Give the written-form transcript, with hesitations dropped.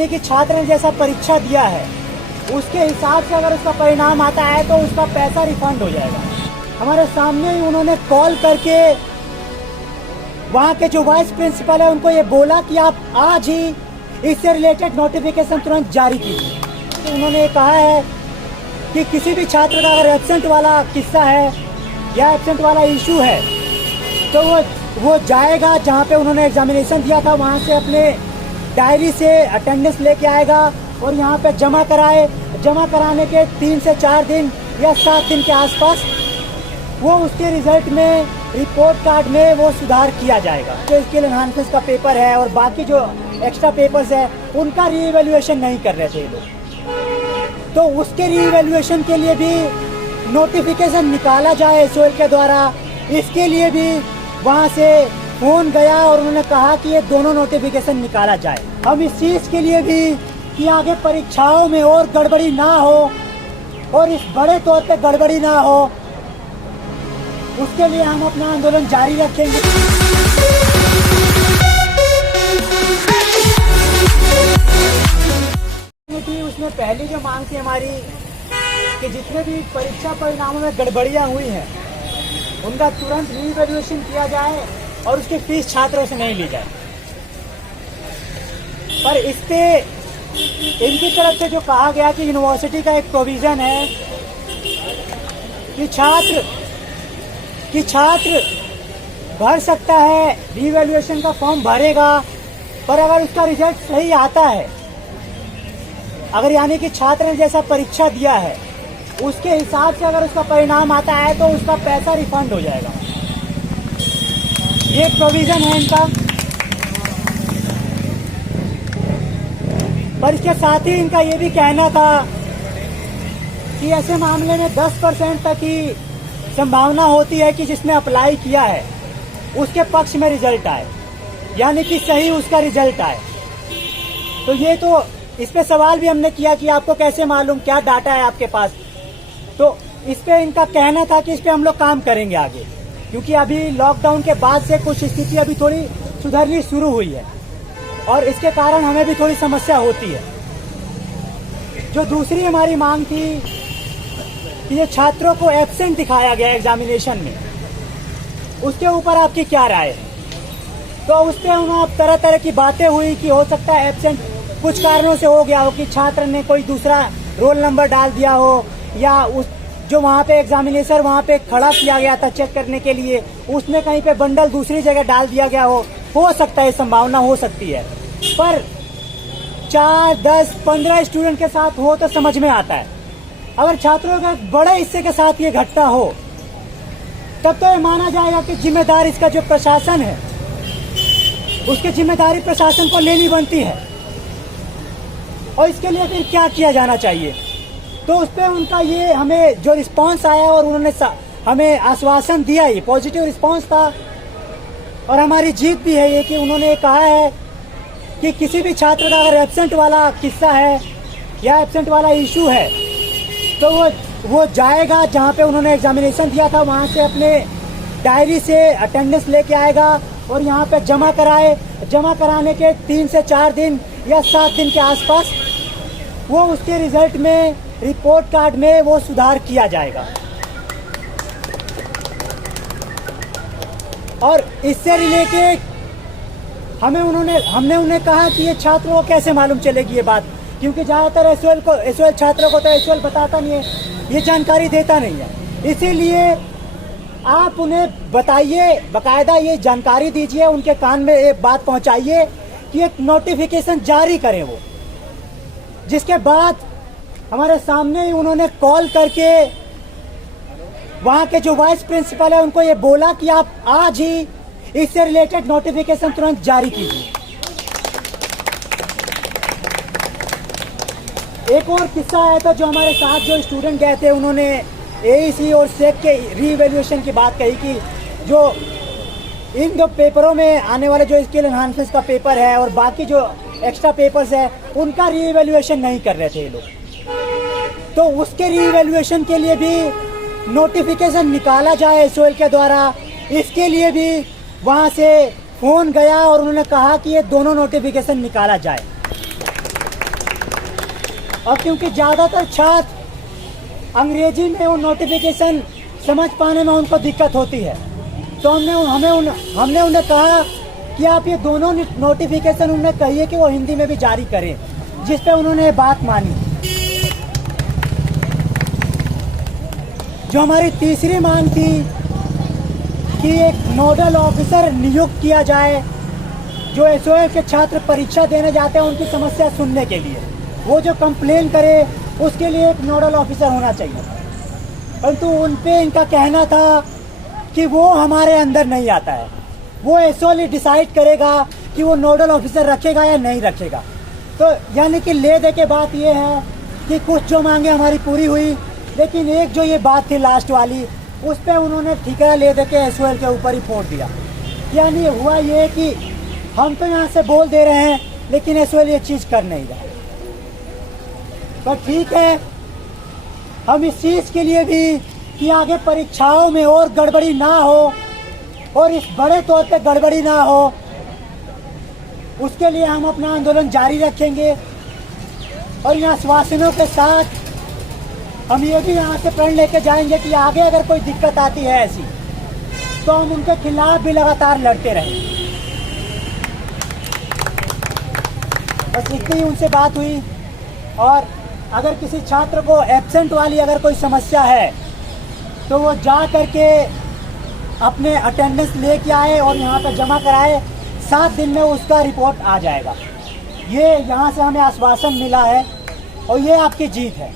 यानी कि छात्र ने जैसा परीक्षा दिया है उसके हिसाब से अगर उसका परिणाम आता है तो उसका पैसा रिफंड हो जाएगा। हमारे सामने ही उन्होंने कॉल करके वहाँ के जो वाइस प्रिंसिपल है उनको ये बोला कि आप आज ही इससे रिलेटेड नोटिफिकेशन तुरंत जारी कीजिए। तो उन्होंने कहा है कि किसी भी छात्र का अगर एब्सेंट वाला किस्सा है या एब्सेंट वाला इशू है तो वो जाएगा जहाँ पे उन्होंने एग्जामिनेशन दिया था, वहाँ से अपने डायरी से अटेंडेंस लेके आएगा और यहाँ पे जमा कराए। जमा कराने के 3 से 4 दिन या 7 दिन के आसपास वो उसके रिजल्ट में, रिपोर्ट कार्ड में वो सुधार किया जाएगा। जो स्किल एनहांसमेंट का पेपर है और बाकी जो एक्स्ट्रा पेपर्स है उनका रीइवैल्यूएशन नहीं कर रहे थे ये लोग, तो उसके रीइवैल्यूएशन के लिए भी नोटिफिकेशन निकाला जाए एसओएल के द्वारा। इसके लिए भी वहाँ से फोन गया और उन्होंने कहा कि ये दोनों नोटिफिकेशन निकाला जाए। हम इस चीज़ के लिए भी कि आगे परीक्षाओं में और गड़बड़ी ना हो और इस बड़े तौर पे गड़बड़ी ना हो, उसके लिए हम अपना आंदोलन जारी रखेंगे। उसमें पहली जो मांग थी हमारी कि जितने भी परीक्षा परिणामों में गड़बड़ियां हुई हैं उनका तुरंत रीइवैल्यूएशन किया जाए और उसकी फीस छात्रों से नहीं ली जाए। पर इस पे इनकी तरफ से जो कहा गया कि यूनिवर्सिटी का एक प्रोविजन है कि छात्र भर सकता है, रीइवैल्यूएशन का फॉर्म भरेगा, पर अगर उसका रिजल्ट सही आता है, अगर यानी कि छात्र ने जैसा परीक्षा दिया है उसके हिसाब से अगर उसका परिणाम आता है तो उसका पैसा रिफंड हो जाएगा। ये प्रोविजन है इनका। पर इसके साथ ही इनका ये भी कहना था कि ऐसे मामले में 10% तक ही संभावना होती है कि जिसने अप्लाई किया है उसके पक्ष में रिजल्ट आए, यानी कि सही उसका रिजल्ट आए। तो ये तो इस पे सवाल भी हमने किया कि आपको कैसे मालूम, क्या डाटा है आपके पास। तो इस पे इनका कहना था कि इस पे हम लोग काम करेंगे आगे, क्योंकि अभी लॉकडाउन के बाद से कुछ स्थिति अभी थोड़ी सुधरनी शुरू हुई है और इसके कारण हमें भी थोड़ी समस्या होती है। जो दूसरी हमारी मांग थी कि ये छात्रों को एब्सेंट दिखाया गया एग्जामिनेशन में, उसके ऊपर आपकी क्या राय है? तो उस पर उन्होंने तरह तरह की बातें हुई कि हो सकता है एब्सेंट कुछ कारणों से हो गया हो, कि छात्र ने कोई दूसरा रोल नंबर डाल दिया हो, या उस जो वहाँ पे एग्जामिनेशन वहाँ पे खड़ा किया गया था चेक करने के लिए, उसने कहीं पे बंडल दूसरी जगह डाल दिया गया हो सकता है, संभावना हो सकती है। पर 4, 10, 15 स्टूडेंट के साथ हो तो समझ में आता है। अगर छात्रों के बड़े हिस्से के साथ ये घटना हो तब तो ये माना जाएगा कि जिम्मेदार इसका जो प्रशासन है उसकी जिम्मेदारी प्रशासन को लेनी बनती है, और इसके लिए फिर क्या किया जाना चाहिए। तो उस पर उनका ये हमें जो रिस्पांस आया और उन्होंने हमें आश्वासन दिया, ये पॉजिटिव रिस्पांस था और हमारी जीत भी है ये कि उन्होंने कहा है कि किसी भी छात्र का अगर एब्सेंट वाला किस्सा है या एब्सेंट वाला इशू है तो वो जाएगा जहाँ पे उन्होंने एग्जामिनेशन दिया था, वहाँ से अपने डायरी से अटेंडेंस लेके आएगा और यहाँ पे जमा कराए। जमा कराने के 3 से 4 दिन या 7 दिन के आसपास वो उसके रिजल्ट में, रिपोर्ट कार्ड में वो सुधार किया जाएगा। और इससे रिलेटेड हमने उन्हें कहा कि ये छात्रों को कैसे मालूम चलेगी ये बात, क्योंकि ज़्यादातर एसओएल छात्रों को तो एसओएल बताता नहीं है, ये जानकारी देता नहीं है। इसीलिए आप उन्हें बताइए, बाकायदा ये जानकारी दीजिए, उनके कान में एक बात पहुंचाइए कि एक नोटिफिकेशन जारी करें वो, जिसके बाद हमारे सामने ही उन्होंने कॉल करके वहाँ के जो वाइस प्रिंसिपल है उनको ये बोला कि आप आज ही इससे रिलेटेड नोटिफिकेशन तुरंत जारी कीजिए। एक और किस्सा आया था, जो हमारे साथ जो स्टूडेंट गए थे उन्होंने एईसी और सेक के रीवैल्यूएशन की बात कही कि जो इन 2 पेपरों में आने वाले जो स्किल एनहांसमेंट का पेपर है और बाकी जो एक्स्ट्रा पेपर्स है उनका रीवैल्यूएशन नहीं कर रहे थे ये लोग, तो उसके रीवैल्यूएशन के लिए भी नोटिफिकेशन निकाला जाए एसओएल के द्वारा। इसके लिए भी वहाँ से फोन गया और उन्होंने कहा कि ये दोनों नोटिफिकेशन निकाला जाए। और क्योंकि ज़्यादातर छात्र अंग्रेजी में वो नोटिफिकेशन समझ पाने में उनको दिक्कत होती है, तो हमने उन्हें कहा कि आप ये दोनों नोटिफिकेशन उन्हें कहिए कि वो हिंदी में भी जारी करें, जिस पे उन्होंने बात मानी। जो हमारी तीसरी मांग थी कि एक नोडल ऑफिसर नियुक्त किया जाए जो एसओएल के छात्र परीक्षा देने जाते हैं उनकी समस्या सुनने के लिए, वो जो कंप्लेन करे उसके लिए एक नोडल ऑफिसर होना चाहिए। परंतु उन पे इनका कहना था कि वो हमारे अंदर नहीं आता है, वो एसओएल डिसाइड करेगा कि वो नोडल ऑफिसर रखेगा या नहीं रखेगा। तो यानी कि ले दे के बात ये है कि कुछ जो मांगे हमारी पूरी हुई, लेकिन एक जो ये बात थी लास्ट वाली, उस पर उन्होंने ठिकाना ले दे के एसओएल के ऊपर ही फोड़ दिया। यानी हुआ ये कि हम तो यहाँ से बोल दे रहे हैं लेकिन एसओएल ये चीज़ कर नहीं रहा। पर ठीक है, हम इस चीज़ के लिए भी कि आगे परीक्षाओं में और गड़बड़ी ना हो और इस बड़े तौर पे गड़बड़ी ना हो, उसके लिए हम अपना आंदोलन जारी रखेंगे। और इन आश्वासनों के साथ हम ये भी यहाँ से प्रण लेके जाएंगे कि आगे अगर कोई दिक्कत आती है ऐसी, तो हम उनके खिलाफ भी लगातार लड़ते रहेंगे। बस इतनी उनसे बात हुई। और अगर किसी छात्र को एब्सेंट वाली अगर कोई समस्या है तो वो जा करके अपने अटेंडेंस लेके आए और यहाँ पर जमा कराए, 7 दिन में उसका रिपोर्ट आ जाएगा। ये यहाँ से हमें आश्वासन मिला है और ये आपकी जीत है।